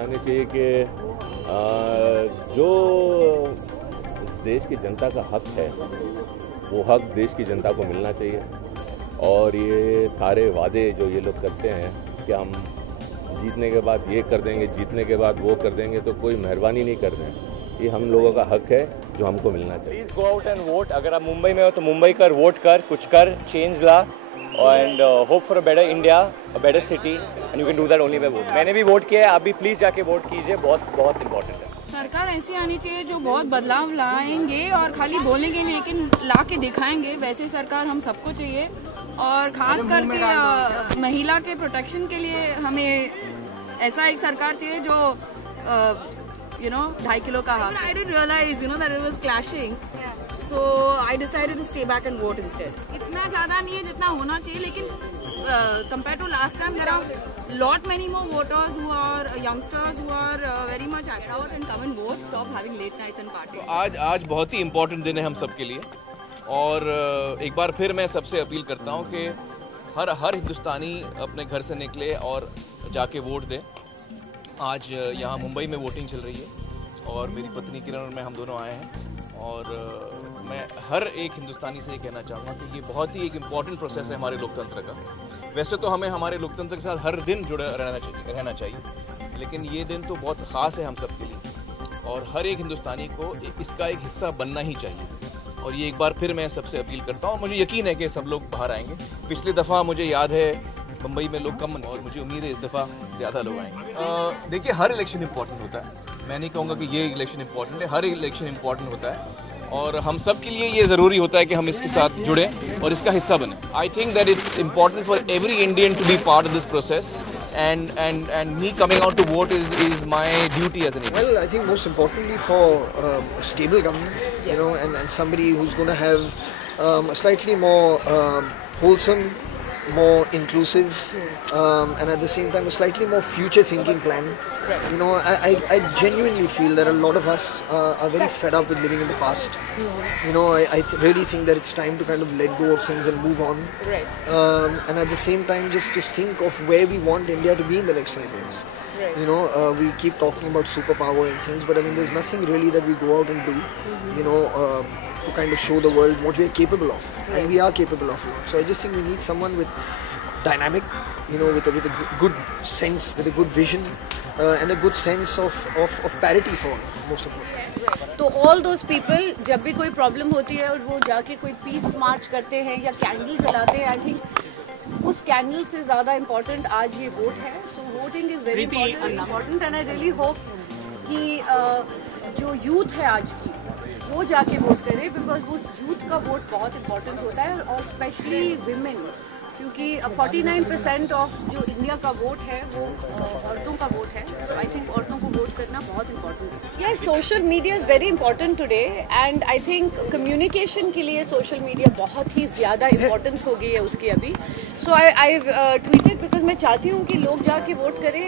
आनी चाहिए कि जो देश की जनता का हक है वो हक देश की जनता को मिलना चाहिए। और ये सारे वादे जो ये लोग करते हैं कि हम जीतने के बाद ये कर देंगे, जीतने के बाद वो कर देंगे, तो कोई मेहरबानी नहीं कर रहे हैं। ये हम लोगों का हक है जो हमको मिलना चाहिए। Please go out and vote. अगर आप मुंबई में हो तो मुंबई कर, वोट कर, कुछ कर, चेंज ला and hope for a better India, a better city, and you can do that only by vote. मैंने भी वोट किया है, आप भी प्लीज़ जाके वोट कीजिए, बहुत बहुत इंपॉर्टेंट है। सरकार ऐसी आनी चाहिए जो बहुत बदलाव लाएंगे और खाली बोलेंगे लेकिन ला के दिखाएंगे। वैसे सरकार हम सबको चाहिए और खास करके महिला के प्रोटेक्शन के लिए हमें ऐसा एक सरकार चाहिए जो 2.5 किलो का हाथ। I didn't realize that it was clashing, so I decided to stay back and vote instead. इतना ज़्यादा नहीं है जितना होना चाहिए, लेकिन compared to last time there are lot many more voters who are youngsters who are very much active out and come and vote. Stop having late nights and parties. तो आज बहुत ही इम्पोर्टेंट दिन है हम सब के लिए और एक बार फिर मैं सबसे अपील करता हूँ कि हर हिंदुस्तानी अपने घर से निकले और जाके वोट दे। आज यहाँ मुंबई में वोटिंग चल रही है और मेरी पत्नी किरण और मैं हम दोनों आए हैं और मैं हर एक हिंदुस्तानी से ये कहना चाहूँगा कि ये बहुत ही एक इम्पॉर्टेंट प्रोसेस है हमारे लोकतंत्र का। वैसे तो हमें हमारे लोकतंत्र के साथ हर दिन जुड़े रहना चाहिए, लेकिन ये दिन तो बहुत ख़ास है हम सब के लिए और हर एक हिंदुस्तानी को इसका एक हिस्सा बनना ही चाहिए। और ये एक बार फिर मैं सबसे अपील करता हूँ। मुझे यकीन है कि सब लोग बाहर आएंगे। पिछली दफ़ा मुझे याद है मुंबई में लोग कम और मुझे उम्मीद है इस दफ़ा ज़्यादा लोग आएंगे। देखिए, हर इलेक्शन इम्पॉर्टेंट होता है। मैं नहीं कहूँगा कि ये इलेक्शन इम्पॉर्टेंट है, हर इलेक्शन इम्पॉर्टेंट होता है और हम सब के लिए ये ज़रूरी होता है कि हम इसके साथ जुड़ें और इसका हिस्सा बने। I think that it's important for every Indian to be part of this process and me coming out to vote is my duty as an Indian. Well, I think most importantly for a stable government, and somebody who's going to have a slightly more wholesome, more inclusive, and at the same time a slightly more future-thinking plan. I genuinely feel that a lot of us are very fed up with living in the past. I really think that it's time to kind of let go of things and move on. And at the same time, just think of where we want India to be in the next 5 years. We keep talking about superpower and things, but I mean, there's nothing really that we go out and do, to kind of show the world what we're capable of, and we are capable of it. So I just think we need someone with dynamic, with a good sense, with a good vision, and a good sense of parity for most of us. तो all those people जब भी कोई problem होती है और वो जाके कोई पीस मार्च करते हैं या कैंडल जलाते हैं, आई थिंक उस कैंडल से ज़्यादा इम्पोर्टेंट आज ये वोट है। So voting is very important and I really hope कि जो यूथ है आज की वो जाके वोट करे, बिकॉज उस यूथ का वोट बहुत इम्पोर्टेंट होता है और स्पेशली विमेन, क्योंकि 49% ऑफ जो इंडिया का वोट है वो औरतों का वोट है। तो आई थिंक औरतों को वोट करना बहुत इम्पोर्टेंट है। Yes, social media is very important today and I think communication के लिए सोशल मीडिया बहुत ही ज़्यादा इम्पोर्टेंस हो गई है उसकी अभी। सो आई ट्वीटेड बिकॉज मैं चाहती हूँ कि लोग जाके वोट करें।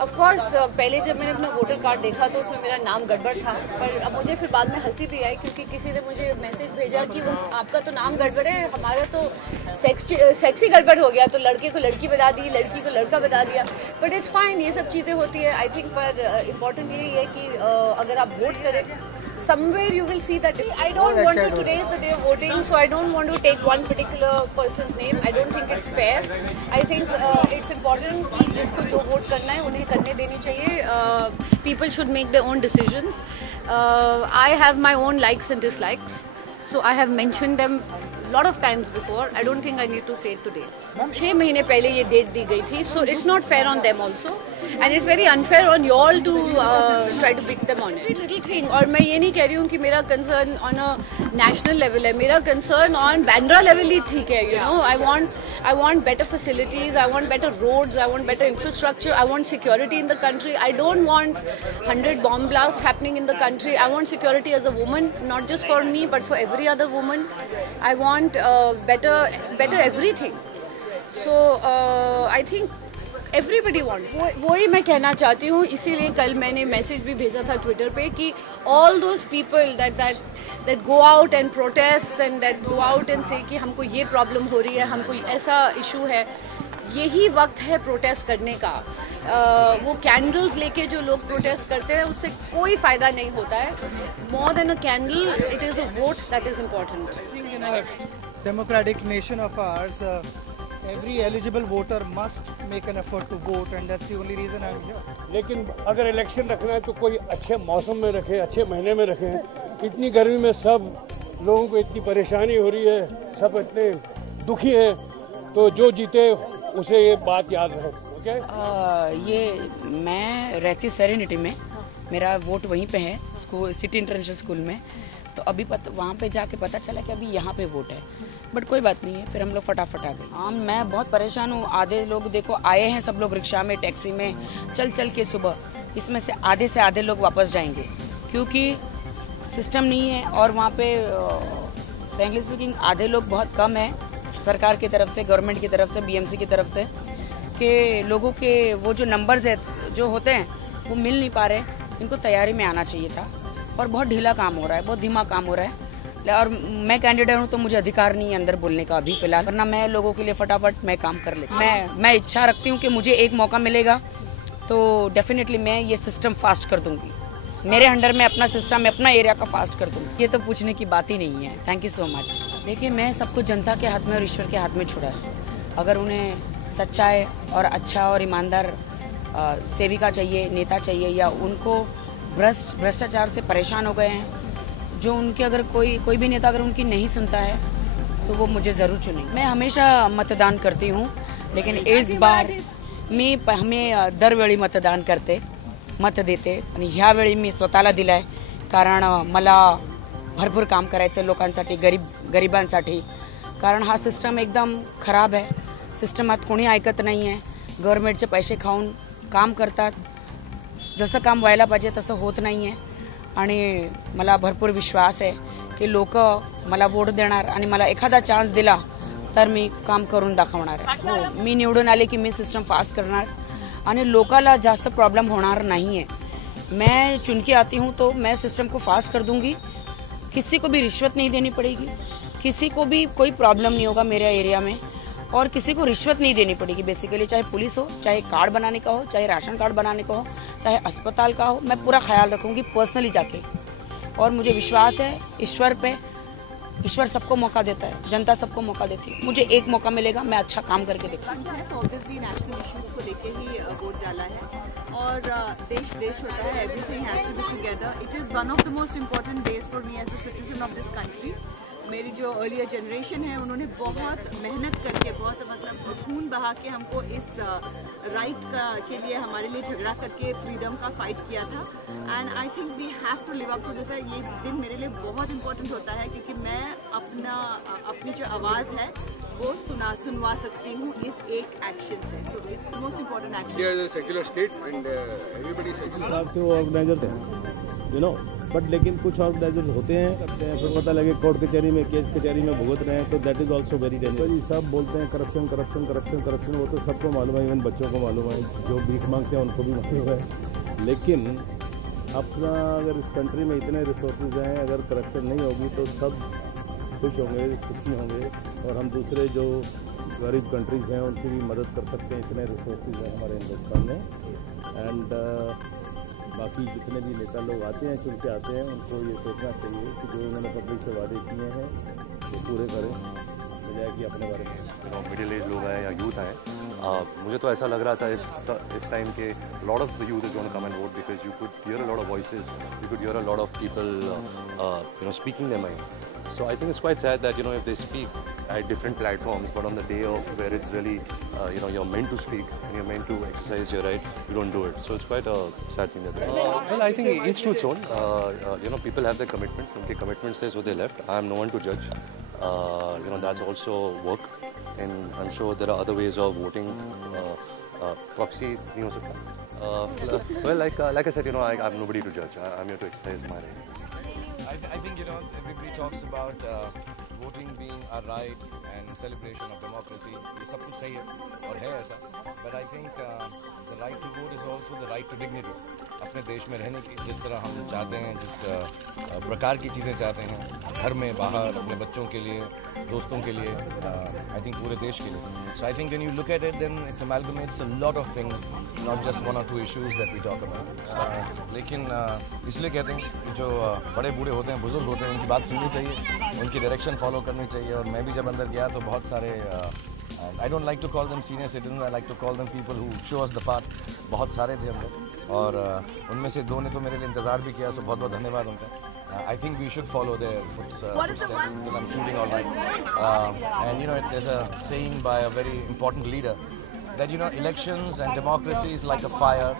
ऑफकोर्स पहले जब मैंने अपना वोटर कार्ड देखा तो उसमें मेरा नाम गड़बड़ था, पर अब मुझे फिर बाद में हंसी भी आई क्योंकि किसी ने मुझे मैसेज भेजा कि आपका तो नाम गड़बड़ है, हमारा तो सेक्सी गड़बड़ हो गया, तो लड़के को लड़की बता दी, लड़की को लड़का बता दिया। बट इट्स फाइन, ये सब चीज़ें होती है आई थिंक। पर इम्पॉर्टेंट यही है कि अगर आप वोट करें, somewhere you will see that. I don't want to, today is the day of voting, so I don't want to take one particular person's name. I don't think it's fair. I think it's important कि जिसको जो vote करना है उन्हें करने देनी चाहिए। People should make their own decisions. I have my own likes and dislikes, so I have mentioned them lot of times before. I don't think I need to say it today. 6 महीने पहले ये date दी गई थी, so it's not fair on them also, and it's very unfair on you all to try to pick them on it. Little thing, और मैं ये नहीं कह रही हूँ कि मेरा concern on a national level है, मेरा concern on Bandra level ही ठीक है, I want better facilities, I want better roads, I want better infrastructure, I want security in the country. I don't want 100 bomb blasts happening in the country. I want security as a woman, not just for me but for every other woman. I want better everything. So I think everybody wants. वही मैं कहना चाहती हूँ, इसीलिए कल मैंने message भी भेजा था ट्विटर पे कि all those people that go out and protest and that go out and say कि हमको ये प्रॉब्लम हो रही है, हमको ऐसा इशू है, यही वक्त है प्रोटेस्ट करने का। वो कैंडल्स लेके जो लोग प्रोटेस्ट करते हैं उससे कोई फ़ायदा नहीं होता है। More than a candle, it is a vote that is important. Democratic nation of ours, every eligible voter must make an effort to vote, and that's the only reason I'm here. लेकिन अगर election रखना है तो कोई अच्छे मौसम में रखें, अच्छे महीने में रखें। इतनी गर्मी में सब लोगों को इतनी परेशानी हो रही है, सब इतने दुखी हैं, तो जो जीते उसे ये बात याद रहे। ओके? ये मैं रहती हूँ सेरेनिटी में, मेरा वोट वहीं पे है, स्कूल सिटी इंटरनेशनल स्कूल में। तो अभी वहाँ पे जाके पता चला कि अभी यहाँ पे वोट है, बट कोई बात नहीं है, फिर हम लोग फटाफट आ गए। हाँ, मैं बहुत परेशान हूँ। आधे लोग देखो आए हैं, सब लोग रिक्शा में, टैक्सी में चल के सुबह, इसमें से आधे लोग वापस जाएंगे क्योंकि सिस्टम नहीं है। और वहाँ पे फ्रैंकली स्पीकिंग आधे लोग बहुत कम है सरकार की तरफ से, गवर्नमेंट की तरफ से, बीएमसी की तरफ से, कि लोगों के वो जो नंबर्स है जो होते हैं वो मिल नहीं पा रहे। इनको तैयारी में आना चाहिए था और बहुत ढीला काम हो रहा है, बहुत धीमा काम हो रहा है। और मैं कैंडिडेट हूँ तो मुझे अधिकार नहीं है अंदर बोलने का अभी फिलहाल, वरना मैं लोगों के लिए फटाफट मैं काम कर लेती। मैं इच्छा रखती हूँ कि मुझे एक मौका मिलेगा तो डेफिनेटली मैं ये सिस्टम फास्ट कर दूंगी। मेरे अंडर में अपना सिस्टम, मैं अपना एरिया का फास्ट कर दूंगी। ये तो पूछने की बात ही नहीं है। Thank you so much. देखिए, मैं सबको जनता के हाथ में और ईश्वर के हाथ में छोड़ा है। अगर उन्हें सच्चाई और अच्छा और ईमानदार सेविका चाहिए, नेता चाहिए, या उनको भ्रष्टाचार से परेशान हो गए हैं, जो उनके अगर कोई भी नेता अगर उनकी नहीं सुनता है तो वो मुझे ज़रूर चुने। मैं हमेशा मतदान करती हूँ, लेकिन इस बार हमें दरवेळी मत देते आणि ह्यावेळी मी स्वतःला दिलाय, कारण मला भरपूर काम करायचं लोकांसाठी, गरिबांसाठी। कारण हा सिस्टम एकदम खराब आहे। सिस्टमात कोणी ऐकत नाही आहे, गव्हर्नमेंटचे पैसे खाऊन काम करतात, जसं काम व्हायला पाहिजे तसं होत नाही आहे। आणि मला भरपूर विश्वास आहे की लोक मला वोट देणार आणि मला एखादा चान्स दिला तर मी काम करून दाखवणार आहे। हो, मी निवडून आले की मी सिस्टम फास्ट करणार आणि लोकाला जास्त प्रॉब्लम होणार नाही है। मैं चुन के आती हूँ तो मैं सिस्टम को फास्ट कर दूंगी। किसी को भी रिश्वत नहीं देनी पड़ेगी, किसी को भी कोई प्रॉब्लम नहीं होगा मेरे एरिया में, और किसी को रिश्वत नहीं देनी पड़ेगी बेसिकली। चाहे पुलिस हो, चाहे कार्ड बनाने का हो, चाहे राशन कार्ड बनाने का हो, चाहे अस्पताल का हो, मैं पूरा ख्याल रखूंगी पर्सनली जाके। और मुझे विश्वास है ईश्वर पे, ईश्वर सबको मौका देता है, जनता सबको मौका देती है। मुझे एक मौका मिलेगा, मैं अच्छा काम करके दिखाऊंगी। ऑब्वियसली नेशनल इश्यूज को लेके ही वोट डाला है, और देश होता है, everything has to be together. It is one of the most important days for me as a citizen of this country. मेरी जो अर्लियर जनरेशन है उन्होंने बहुत मेहनत करके, बहुत मतलब खून बहा के हमको इस राइट के लिए, हमारे लिए झगड़ा करके फ्रीडम का फाइट किया था। And I think we have to live up to this. ये दिन मेरे लिए बहुत इंपॉर्टेंट होता है क्योंकि मैं अपनी जो आवाज़ है वो सुनवा सकती हूँ इस एक एक्शन से। So it's most important action. India is a secular state and everybody is secular. हिसाब से वो ऑर्गेनाइजर थे, बट लेकिन कुछ ऑर्गेनाइजर्स होते हैं, करते हैं, फिर पता लगे कोर्ट कचहरी में, केस कचहरी में भुगत रहे हैं, तो that is also very dangerous. सब बोलते हैं करप्शन, वो तो सबको मालूम है, इवन बच्चों को मालूम है, जो भीख मांगते हैं उनको भी मालूम है। लेकिन अपना अगर इस कंट्री में इतने रिसोर्सेज हैं, अगर करप्शन नहीं होगी तो सब खुश होंगे, सुखी होंगे, और हम दूसरे जो गरीब कंट्रीज़ हैं उनकी भी मदद कर सकते हैं। इतने रिसोर्सेज हैं हमारे हिंदुस्तान में। एंड बाकी जितने भी नेता लोग आते हैं, चुन के आते हैं, उनको ये सोचना चाहिए कि जो उन्होंने पब्लिक से वादे किए हैं वो पूरे करें, बजाय कि अपने बारे में। मिडिल एज लोग हैं या यूथ हैं, मुझे तो ऐसा लग रहा था इस टाइम के lot of the youth is gonna come and vote, because you could hear a lot of voices, you could hear a lot of people speaking their mind. So I think it's quite sad that if they speak at different platforms, but on the day of where it's really you're meant to speak and you're meant to exercise your right, you don't do it. So it's quite a sad thing that. Well, I think each to its own. People have their commitment. Unke commitment says so they left. I am no one to judge. That's also work, and I'm sure there are other ways of voting. Proxy नहीं हो सकता. Well, like I said, I'm nobody to judge. I'm here to exercise my right. I think everybody talks about voting being a right and celebration of democracy. ये सब कुछ सही है और है ऐसा, but I think the right to vote is also the right to dignity. अपने देश में रहने की, जिस तरह हम चाहते हैं, जिस प्रकार की चीज़ें चाहते हैं, घर में बाहर, अपने बच्चों के लिए, दोस्तों के लिए, आई थिंक पूरे देश के लिए. So I think when you look at it, then it amalgamates a lot of things, not just one or two issues that we talk about. लेकिन इसलिए कहते हैं कि जो बड़े बूढ़े होते हैं, बुजुर्ग होते हैं, उनकी बात सुननी चाहिए, उनकी डायरेक्शन फॉलो करनी चाहिए. और मैं भी जब अंदर गया तो बहुत सारे I don't like to call them senior citizens, I like to call them people who show us the path. बहुत सारे थे अंदर और उनमें से 2 ने तो मेरे लिए इंतज़ार भी किया, सो बहुत बहुत धन्यवाद उनका. I think we should follow their footsteps because I'm shooting all night. And you know, there's a saying by a very important leader that, you know, elections and democracy is like a fire,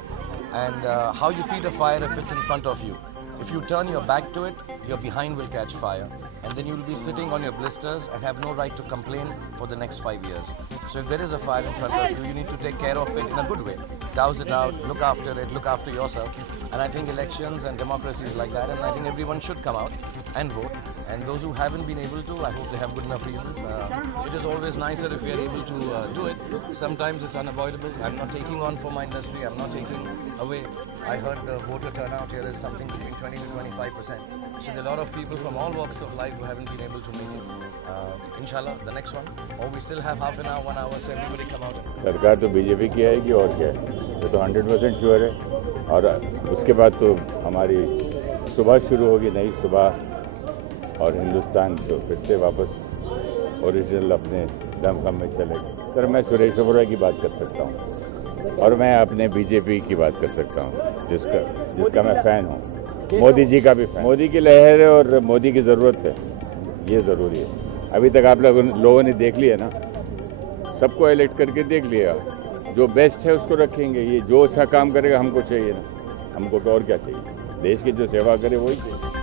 and how you feed a fire if it's in front of you. If you turn your back to it, your behind will catch fire, and then you will be sitting on your blisters and have no right to complain for the next 5 years. So if there is a fire in front of you, you need to take care of it in a good way. Douse it out, look after it, look after yourself. And I think elections and democracy is like that, and I think everyone should come out and vote. And those who haven't been able to, I hope they have good enough reasons. It is always nicer if we are able to do it. Sometimes it's unavoidable. I'm not taking on for my industry. I'm not taking away. I heard the voter turnout here is something between 20 to 25%. So there are a lot of people from all walks of life who haven't been able to make it. Inshallah, the next one. Or we still have half an hour, 1 hour, so everybody come out. सरकार तो BJP की आएगी और क्या है, वो तो 100% sure है. और उसके बाद तो हमारी सुबह शुरू होगी, नई सुबह, और हिंदुस्तान तो फिर से वापस ओरिजिनल अपने दमखम में चलेगा. सर, मैं सुरेश ओबरॉय की बात कर सकता हूँ और मैं अपने बीजेपी की बात कर सकता हूँ, जिसका मैं फ़ैन हूँ. मोदी जी का भी फ़ैन. मोदी की लहर है और मोदी की ज़रूरत है, ये ज़रूरी है. अभी तक आप लोगों ने देख लिया ना, सबको इलेक्ट करके देख लिया. जो बेस्ट है उसको रखेंगे. ये जो अच्छा काम करेगा हमको चाहिए ना, हमको तो और क्या चाहिए. देश की जो सेवा करे वही चाहिए.